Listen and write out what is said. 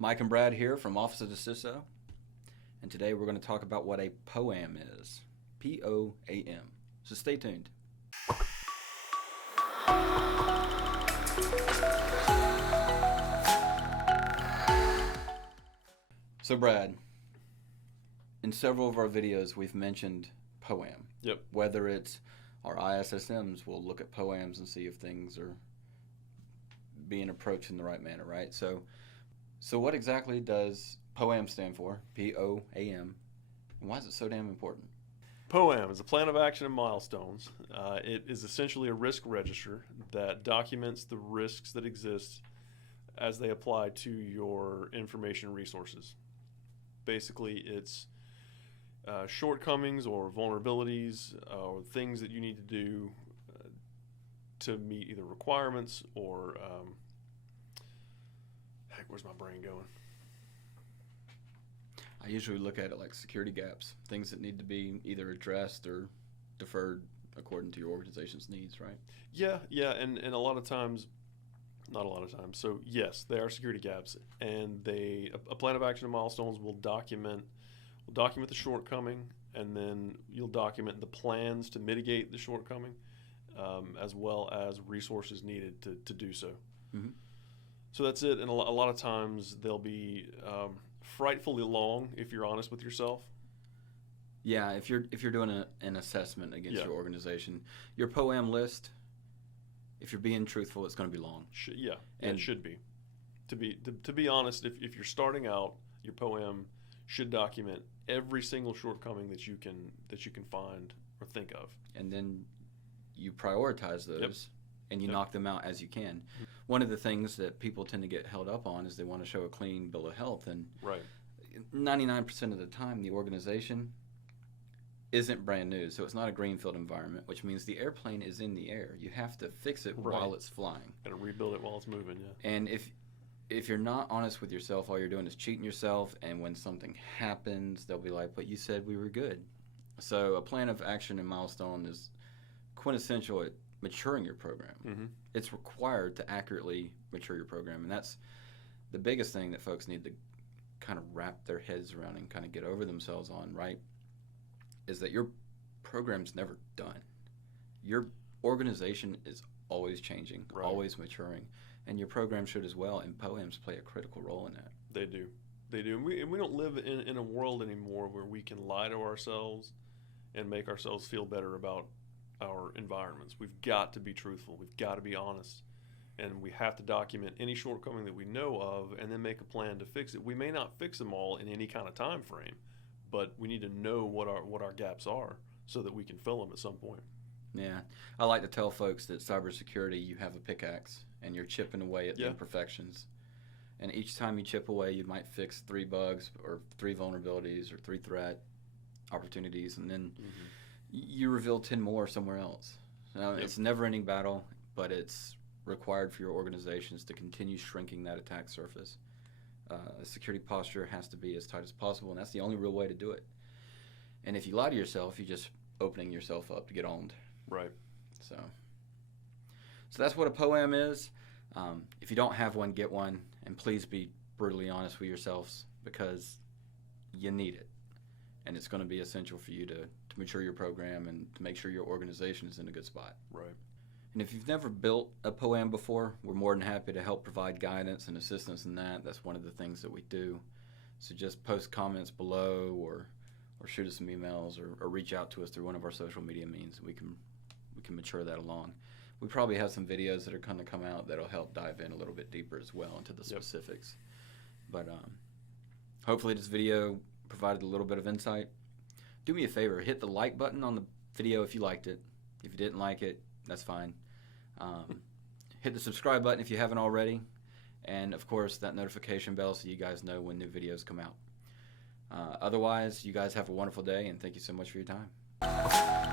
Mike and Brad here from Office of the CISO, and today we're going to talk about what a POAM is. P-O-A-M. So stay tuned. So Brad, in several of our videos we've mentioned POAM. Yep. Whether it's our ISSMs, we'll look at POAMs and see if things are being approached in the right manner, right? So what exactly does POAM stand for? P-O-A-M. And why is it so damn important? POAM is a plan of action and milestones. It is essentially a risk register that documents the risks that exist as they apply to your information resources. Basically, it's shortcomings or vulnerabilities or things that you need to do to meet either requirements or where's my brain going? I usually look at it like security gaps, things that need to be either addressed or deferred according to your organization's needs, right? Yeah, and a lot of times, not a lot of times. So yes, they are security gaps, and a plan of action and milestones will document the shortcoming, and then you'll document the plans to mitigate the shortcoming, as well as resources needed to do so. Mm-hmm. So that's it. And a lot of times they'll be frightfully long if you're honest with yourself. Yeah, if you're doing an assessment against your organization, your POAM list, if you're being truthful, it's going to be long. And it should be. To be honest, if you're starting out, your POAM should document every single shortcoming that you can find or think of. And then you prioritize those and you knock them out as you can. Mm-hmm. One of the things that people tend to get held up on is they want to show a clean bill of health, and 99% of the time the organization isn't brand new, so it's not a greenfield environment, which means the airplane is in the air. You have to fix it while it's flying. Got to rebuild it while it's moving, yeah. And if you're not honest with yourself, all you're doing is cheating yourself, and when something happens, they'll be like, but you said we were good. So a plan of action and milestone is quintessential at maturing your program. Mm-hmm. It's required to accurately mature your program, and that's the biggest thing that folks need to kind of wrap their heads around and kind of get over themselves on, right? Is that your program's never done. Your organization is always changing, always maturing, and your program should as well, and POAMs play a critical role in that. They do. And we don't live in a world anymore where we can lie to ourselves and make ourselves feel better about our environments. We've got to be truthful. We've got to be honest. And we have to document any shortcoming that we know of and then make a plan to fix it. We may not fix them all in any kind of time frame, but we need to know what our gaps are so that we can fill them at some point. Yeah. I like to tell folks that cybersecurity, you have a pickaxe and you're chipping away at the imperfections. And each time you chip away, you might fix 3 bugs or 3 vulnerabilities or 3 threat opportunities, and then you reveal 10 more somewhere else. Now, it's a never-ending battle, but it's required for your organizations to continue shrinking that attack surface. A security posture has to be as tight as possible, and that's the only real way to do it. And if you lie to yourself, you're just opening yourself up to get owned. Right. So that's what a POAM is. If you don't have one, get one, and please be brutally honest with yourselves, because you need it. And it's going to be essential for you to mature your program and to make sure your organization is in a good spot. Right. And if you've never built a POAM before, we're more than happy to help provide guidance and assistance in that. That's one of the things that we do. So just post comments below or shoot us some emails or reach out to us through one of our social media means, and we can mature that along. We probably have some videos that are going to come out that'll help dive in a little bit deeper as well into the specifics. But hopefully this video provided a little bit of insight. Do me a favor, hit the like button on the video if you liked it. If you didn't like it, that's fine. Hit the subscribe button if you haven't already, and of course that notification bell so you guys know when new videos come out. Otherwise, you guys have a wonderful day, and thank you so much for your time.